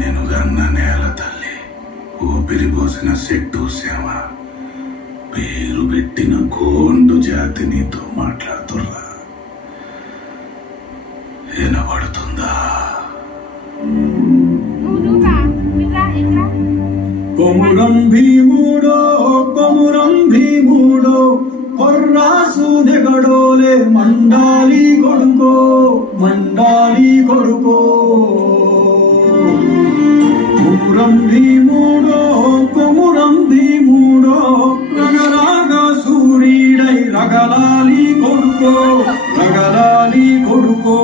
నేను గన్న నేల తల్లి, ఊపిరి పోసిన చెట్టు సేవ, పేరు పెట్టిన గోండు జాతి నీతో మాట్లాడుతుర్రా. వినబడుతుందా? కొమురం భీముడో కొమురం భీముడో కొర్రాసు నెగడోలే మండాలి కొడుకో మండాలి కొడుకో. కొమురం భీముడో కొమురం భీముడో రగరాగా సూర్యుడై రగలాలి కొడుకో రగలాలి కొడుకో.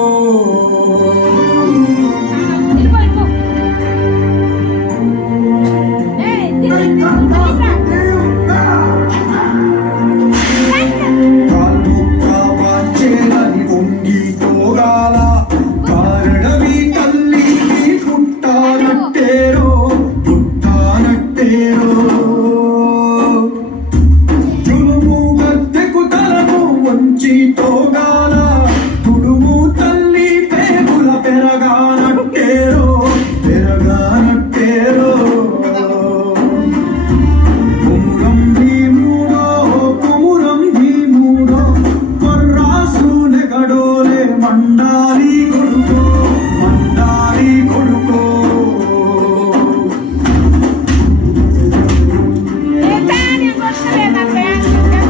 జులుము గద్దెకు తలను వంచి తోగాల, తుడుము